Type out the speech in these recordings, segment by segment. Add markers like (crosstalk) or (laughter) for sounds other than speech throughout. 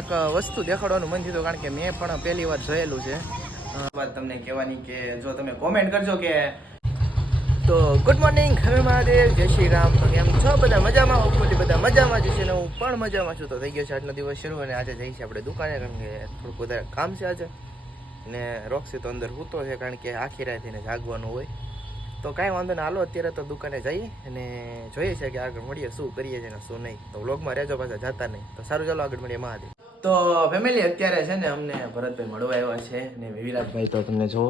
એક વસ્તુ દેખાડવાનું મન થયું કારણ કે મેં પણ પહેલી વાર જોયેલું છે. વાત તમને કહેવાની કે જો તમે કોમેન્ટ કરજો કે તો ગુડ મોર્નિંગ હવે મહાદેવ, જય શ્રી રામ. તો કેમ છો? બધા મજામાં? હોપફુલી બધા મજામાં જ છે ને હું પણ મજામાં છું. તો થઈ ગયો છે આજનો દિવસ શરૂ અને આજે છીએ આપણે દુકાને કારણ કે થોડુંક વધારે કામ છે આજે. ને રોક્ષી તો અંદર સૂતો છે કારણ કે આખી રાત એને જાગવાનું હોય. તો કાંઈ વાંધો ના, હાલો અત્યારે તો દુકાને જઈએ અને જોઈએ છે કે આગળ મળીએ, શું કરીએ છીએ ને શું નહીં. તો વ્લોગમાં રહેજો પાછા, જતા નહીં. તો સારું, ચાલો આગળ મળીએ, મહાદેવ. તો ફેમિલી અત્યારે છે ને અમને ભરતભાઈ મળવા આવ્યા છે ને વિરાટભાઈ તો તમને જો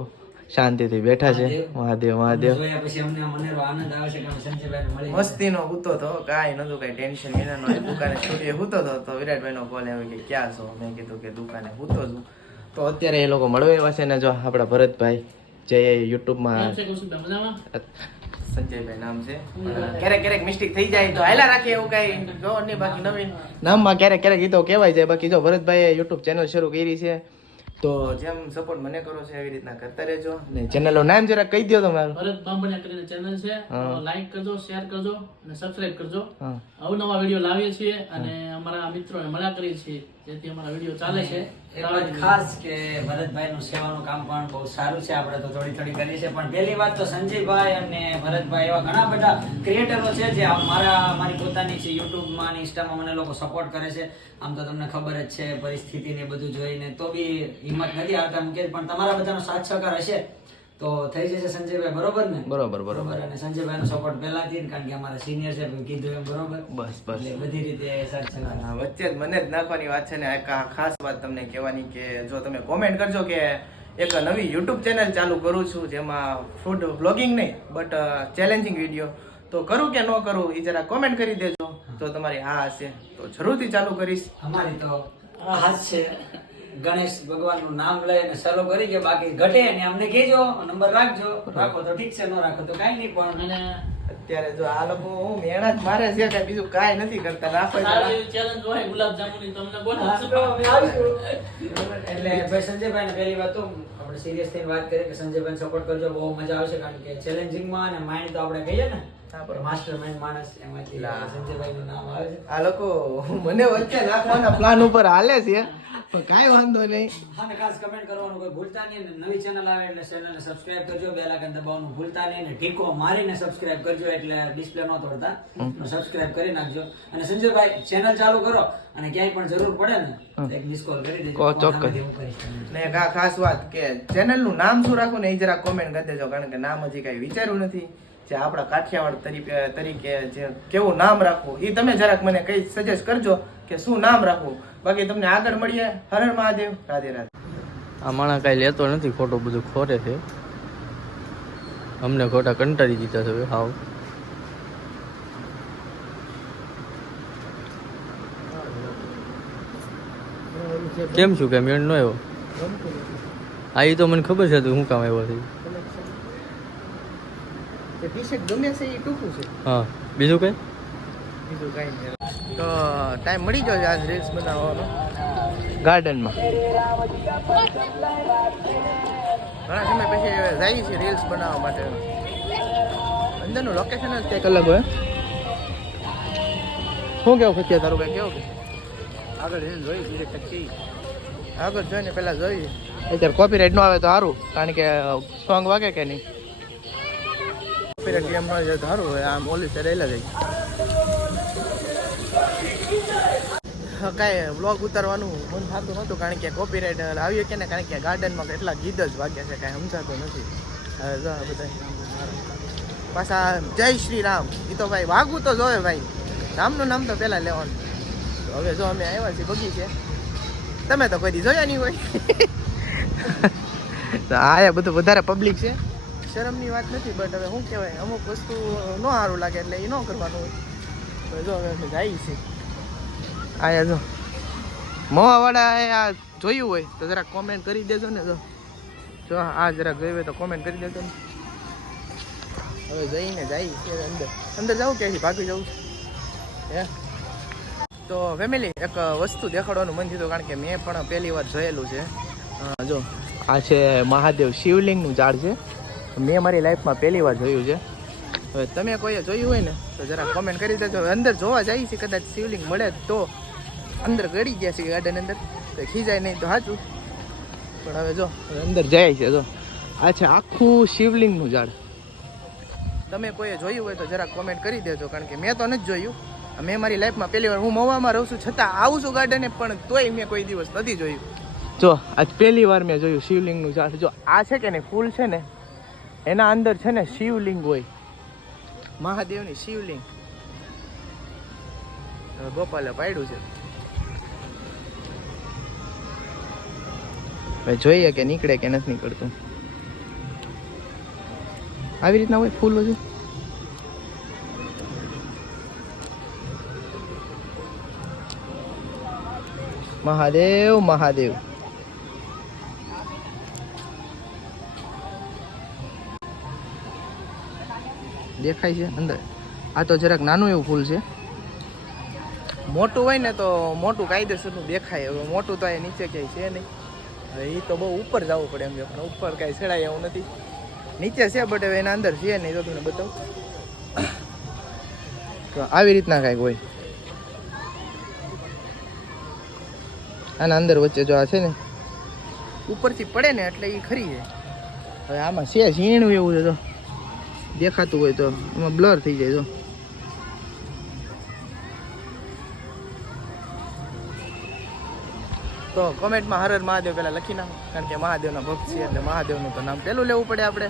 શાંતિથી બેઠા છે. મહાદેવ. મહાદેવ જોયા પછી અમને મનેરો આનંદ આવે છે કે અમે સંજયભાઈને મળી મસ્તીનો હૂતો હતો કાંઈ નતું કાંઈ ટેન્શન વિનાનો દુકાને છૂટીએ હૂતો હતો તો વિરાટભાઈનો કોલ આવ્યો કે ક્યાં છો? મેં કીધું કે દુકાને હૂતો છું. તો અત્યારે એ લોકો મળવા આવ્યા છે ને જો આપણા ભરતભાઈ જે યુટ્યુબમાં સંજયભાઈ નામ છે. ક્યારેક ક્યારેક મિસ્ટેક થઈ જાય તો હાલા રાખીએ એવું કઈ. જો નહીં બાકી નવીન. નામમાં ક્યારેક ક્યારેક ગીતો કહેવાય જાય બાકી જો ભરતભાઈએ યુટ્યુબ ચેનલ શરૂ કરી છે તો જેમ સપોર્ટ મને કરો છો એવી રીતના કરતા રહેજો. ને ચેનલનું નામ જરા કહી દો તમારું ભરત બાંભણિયા કરીને ચેનલ છે. લાઈક કરજો શેર કરજો અને સબસ્ક્રાઇબ કરજો. અવનવા વીડિયો લાવીએ છીએ અને અમારા મિત્રોને મળ્યા કરીએ છીએ. જેથી અમારા વીડિયો ચાલે છે. એક ખાસ કે ભરતભાઈનું સેવાનું કામ પણ બહુ સારું છે. આપણે તો થોડી થોડી કરી છે પણ પહેલી વાત તો સંજયભાઈ અને ભરતભાઈ એવા ઘણા બધા ક્રિએટરો છે જે મારા, મારી પોતાની છે યુટ્યુબમાં અને ઇન્સ્ટામાં મને લોકો સપોર્ટ કરે છે. આમ તો તમને ખબર જ છે પરિસ્થિતિ ને બધું જોઈને તો બી હિંમત નથી આવતા મુકેશ, પણ તમારા બધાનો સાથ સહકાર હશે. તો થઈ જશે સંજયભાઈ બરોબર ને? બરોબર બરોબર. અને અને સંજયભાઈનો સપોર્ટ પહેલાથી કારણ કે અમારા સિનિયર છે કીધું એમ બરોબર? બસ બસ. એટલે બધી રીતે વચ્ચે જ મને જ નાખવાની વાત છે ને એક આ ખાસ વાત તમને કહેવાની કે જો તમે કોમેન્ટ કરજો કે એક નવી યુટ્યુબ ચેનલ ચાલુ કરું છું જેમાં ફૂડ બ્લોગિંગ નહીં બટ ચેલેન્જિંગ વીડિયો તો કરું કે ન કરું એ જરા કોમેન્ટ કરી દેજો. તો તમારી હા હશે તો જરૂરથી ચાલુ કરીશ. અમારી તો હા છે. ગણેશ ભગવાનનું નામ લઈ અને સલો કરી કે બાકી ઘટે ને અમને કહેજો નંબર રાખજો. રાખો તો ઠીક છે ન રાખો તો કાંઈ નહીં પણ અત્યારે જો આ લોકો હું મેળા જ મારે છે કઈ બીજું કાઈ નથી કરતા. રાખો જ સારી એવી challenge હોય ગુલાબ જાંબુની તમને આવીશું. એટલે ભાઈ સંજયભાઈ પહેલી વાત તો આપણે સિરિયસ થઈને વાત કરીએ કે સંજયભાઈ સપોર્ટ કરજો. બહુ મજા આવશે કારણ કે ચેલેન્જિંગમાં અને માઇન્ડ તો આપણે કહીએ ને માસ્ટર માઇન્ડ માણસ એમાંથી. સંજયભાઈ નું નામ આવે છે. આ લોકો મને વચ્ચે નાખવાના પ્લાન ઉપર હાલે છે. પણ કાંઈ વાંધો નહીં. અને ખાસ કમેન્ટ કરવાનું કોઈ ભૂલતા નહીં અને નવી ચેનલ આવે એટલે ચેનલને સબસ્ક્રાઇબ કરજો બે લાખ દબાવવાનું ભૂલતા નહીં અને ઢીકો મારીને સબસ્ક્રાઇબ કરજો એટલે ડિસ્પ્લે ન તોડતા. સબસ્ક્રાઇબ કરી નાખજો. અને સંજયભાઈ ચેનલ ચાલુ કરો અને ક્યાંય પણ જરૂર પડે ને એક મિસ કોલ કરી દેજો. ચોક્કસ. ને એક ખાસ વાત કે ચેનલનું નામ શું રાખવું ને એ જરા કોમેન્ટ કરી દેજો કારણ કે નામ હજી કાંઈ વિચાર્યું નથી. જે આપણા કાઠિયાવાડ તરીકે તરીકે જે કેવું નામ રાખવું એ તમે જરાક મને કઈ સજેસ્ટ કરજો કે શું નામ રાખવું. બાકી તમને આગળ મળીએ. હર હર મહાદેવ. રાધે રાધે. આ માણસ કાંઈ લેતો નથી, ખોટું બધું ખોરે છે. અમને ખોટા કંટાળી દીધા છે હાવ કેમ છું કે મેળ નો આવ્યો? આ તો મને ખબર છે તું શું કામ આવ્યો છે. ગમે છે એ ટૂંકું છે. હા. બીજું કઈ? બીજું કાંઈ નહીં. તો ટાઈમ મળી ગયો છે આજ રીલ્સ બનાવવાનો? ગાર્ડનમાં. ઘણા સમય પછી જાય છીએ રીલ્સ બનાવવા માટે. અંદરનું લોકેશન જ કંઈક અલગ હોય. શું કેવું ખચ્યા તારું ભાઈ? કેવું આગળ જઈને જોઈ બીજે કચ્છી આગળ જોઈને પહેલાં જોઈએ. અત્યારે કોપીરાઇટ ન આવે તો સારું. કારણ કે સોંગ વાગે કે નહીં? કોપીરાઇટ કેમ માં જે સારું હોય આમ ઓલી જાય હા, કાંઈ વ્લોગ ઉતારવાનું મન થતું નહોતું કારણ કે કોપીરાઇટ આવ્યું કે ને કારણ કે ગાર્ડનમાં કેટલા ગીત જ વાગ્યા છે કાંઈ સમજાતું નથી. બધા પાછા જય શ્રી રામ. એ તો ભાઈ વાગવું તો જોવે ભાઈ. રામનું નામ તો પહેલાં લેવાનું. હવે જો અમે આવ્યા છીએ બગીચે તમે તો કોઈ દી જોયા નહીં હોય. (laughs) આ બધું વધારે પબ્લિક છે. શરમની વાત નથી બટ હવે શું કહેવાય, અમુક વસ્તુ ન સારું લાગે એટલે એ ન કરવાનું. હોય જો હવે જાય છીએ આયા જો. મોવાવાળા આ જોયું હોય તો જરાક કોમેન્ટ કરી દેજો ને જો. જો, આ જરાક જોયું હોય તો કોમેન્ટ કરી દેજો ને. હવે જઈને જાય છે અંદર. અંદર જવું ક્યાંથી ભાગી જવું છે? હે? તો ફેમિલી એક વસ્તુ દેખાડવાનું મન થયું કારણ કે મેં પણ પહેલી વાર જોયેલું છે. જો, આ છે મહાદેવ શિવલિંગનું ઝાડ છે. મેં મારી લાઈફમાં પહેલી વાર જોયું છે. હવે તમે કોઈએ જોયું હોય ને, તો જરા કોમેન્ટ કરી દેજો. અંદર જોવા જઈએ છીએ કદાચ શિવલિંગ મળે તો. અંદર ગળી ગયા છે ગાર્ડન અંદર. તો ખીજાય નહીં તો સાચું. પણ હવે જો અંદર જાય છે, જો. આ છે આખું શિવલિંગનું ઝાડ. તમે કોઈએ જોયું હોય તો જરા કોમેન્ટ કરી દેજો, કારણ કે મેં તો નથી જોયું. મેં મારી લાઈફમાં પહેલી વાર હું મવામાં રહું છું, છતાં આવું છું ગાર્ડને પણ તોય મેં કોઈ દિવસ નથી જોયું. જો, આજ પહેલી વાર મેં જોયું શિવલિંગનું ઝાડ. જો, આ છે કે નહીં? ફૂલ છે ને? એના અંદર છે ને શિવલિંગ હોય. મહાદેવની શિવલિંગ. ગોપાલે પાડ્યું છે. જોઈએ કે નીકળે કે નથી નીકળતું. આવી રીતના હોય ફૂલ બધું મહાદેવ મહાદેવ. દેખાય છે અંદર. આ તો જરાક નાનું એવું ફૂલ છે. મોટું હોય ને તો મોટું કાયદેસરનું દેખાય. હવે મોટું તો એ નીચે ક્યાંય છે નહીં. હવે એ તો બહુ ઉપર જવું પડે એમ પણ ઉપર કાંઈ છેડાય એવું નથી. નીચે છે બટ હવે એના અંદર છે નહીં, તો તમને બતાવું. તો આવી રીતના કાંઈક હોય. આના અંદર વચ્ચે જો આ છે ને, ઉપરથી પડે ને એટલે એ ખરી છે હવે આમાં છે ઝીણું એવું છે તો. દેખાતું હોય તો એમાં બ્લર થઈ જાય તો તો કોમેન્ટમાં હર મહાદેવ પહેલાં લખી નાખો, કારણ કે મહાદેવના ભક્ત છીએ એટલે મહાદેવનું તો નામ પહેલું લેવું પડે આપણે.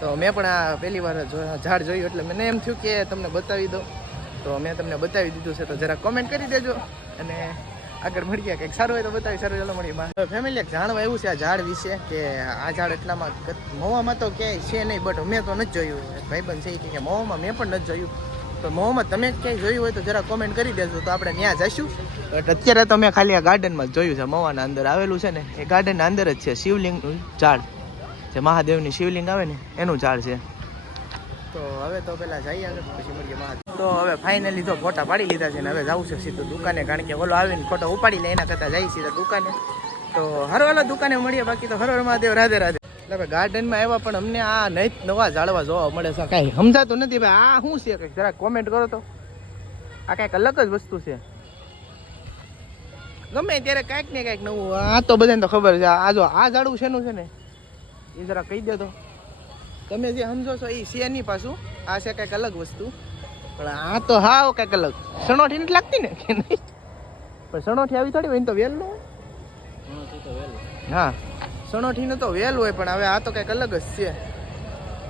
તો મેં પણ આ પહેલી વાર ઝાડ જોયું એટલે મને એમ થયું કે તમને બતાવી દો તો મેં તમને બતાવી દીધું છે, તો જરા કોમેન્ટ કરી દેજો. અને આગળ મળીએ. કંઈક સારું હોય તો બતાવી સારું ચાલો મળીએ ફેમિલી એક જાણવા એવું છે આ ઝાડ વિશે કે આ ઝાડ એટલામાં મોવામાં તો ક્યાંય છે નહીં બટ મેં તો નથી જોયું. ભાઈબંધ છે કે મોવામાં મેં પણ નથી જોયું. તો મહુમાં તમે ક્યાંય જોયું હોય તો જરા કોમેન્ટ કરી દેજો. તો આપણે ત્યાં જઈશું. બટ અત્યારે તો મેં ખાલી આ ગાર્ડનમાં જ જોયું છે. મવાના અંદર આવેલું છે ને, એ ગાર્ડનના અંદર જ છે શિવલિંગનું ઝાડ. જે મહાદેવની શિવલિંગ આવે ને, એનું ઝાડ છે. તો હવે તો પેલા જઈએ તો હવે ફાઇનલી તો ફોટા પાડી લીધા છે ને હવે જવું છે સીધું દુકાને, કારણ કે ઓલો આવીને ફોટો ઉપાડી લે, એના કરતાં જઈએ સીધા દુકાને. તો હરવાલા દુકાને મળીએ, બાકી તો હર હર મહાદેવ, રાધે રાધે. એટલે ગાર્ડનમાં આવ્યા પણ અમને આ નહીં નવા ઝાડવા જોવા મળે છે. કાંઈ સમજાતું નથી ભાઈ, આ શું છે? કંઈક જરા કોમેન્ટ કરો તો. આ કાંઈક અલગ જ વસ્તુ છે. ગમે ત્યારે કાંઈક ને કાંઈક નવું, આ તો બધાને તો ખબર છે, આ જો આ ઝાડવું શેનું છે ને? એ જરા કહી દે તો. તમે જે સમજો છો એ છે નહીં પાછું? આ છે કંઈક અલગ વસ્તુ. પણ આ તો હાવ કંઈક અલગ. સણોઠી નથી લાગતી ને કે નહીં? પણ સણોઠી આવી થોડી હોય તો વેલ ન હા. સણોઠીનો તો વેલ હોય પણ હવે આ તો કંઈક અલગ જ છે.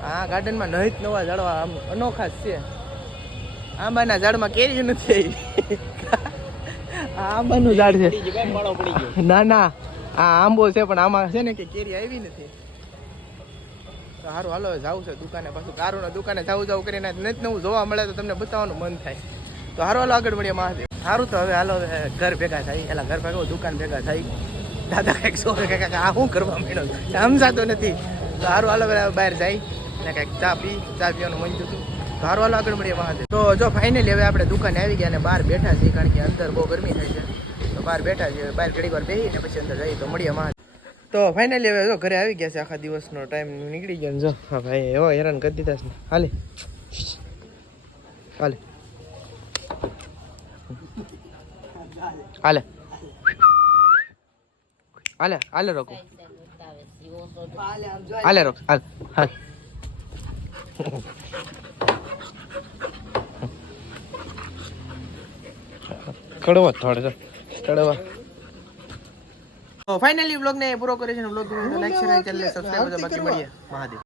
આ ગાર્ડનમાં નહિત નવા ઝાડવા આમ અનોખા જ છે. આંબાના ઝાડમાં કેરી નથી આવી. આંબાનું ઝાડ છે. ના ના. આ આંબો છે પણ આમાં છે ને કે કેરી આવી નથી. સારું હાલો જવું છે દુકાને પાછું. કારુના દુકાને જવું જવું કરીને નથી નવું જોવા મળે તો તમને બતાવવાનું મન થાય. તો સારું હાલો, આગળ મળીએ મહાદેવ. સારું તો હવે, હાલો ઘર ભેગા થાય. એલા, ઘર ભેગા દુકાન ભેગા થાય. દાદા કંઈક સો કંઈક આ શું કરવા માંડ્યો સમજાતો નથી. તો સારું હાલો બહાર જાય ને કંઈક ચા પી, ચા પીવાનું મન થતું તો. સારું હાલો, આગળ મળીએ મહાદેવ. તો જો ફાઇનલી હવે આપણે દુકાને આવી ગયા અને બહાર બેઠા છીએ કારણ કે અંદર બહુ ગરમી થાય છે. તો બહાર બેઠા છીએ, બહાર ઘડીક વાર બેસીને પછી અંદર જઈએ તો મળીએ મહાદેવ. તો ફાઇનલી હવે જો ઘરે આવી ગયા છે આખા દિવસનો ટાઈમ નીકળી ગયો ને જો. હા, ભાઈ, એવો હેરાન કરી દીધા છે. ને હાલે. હાલે. હાલે. હાલે હાલે રોકો. હાલે રોક, હાલ હાલ. કડવો (laughs) થોડે કડવા. તો વ્લોગ ને પૂરો કરે છે vlog like share channel subscribe બાકી મળીએ. મહાદેવ.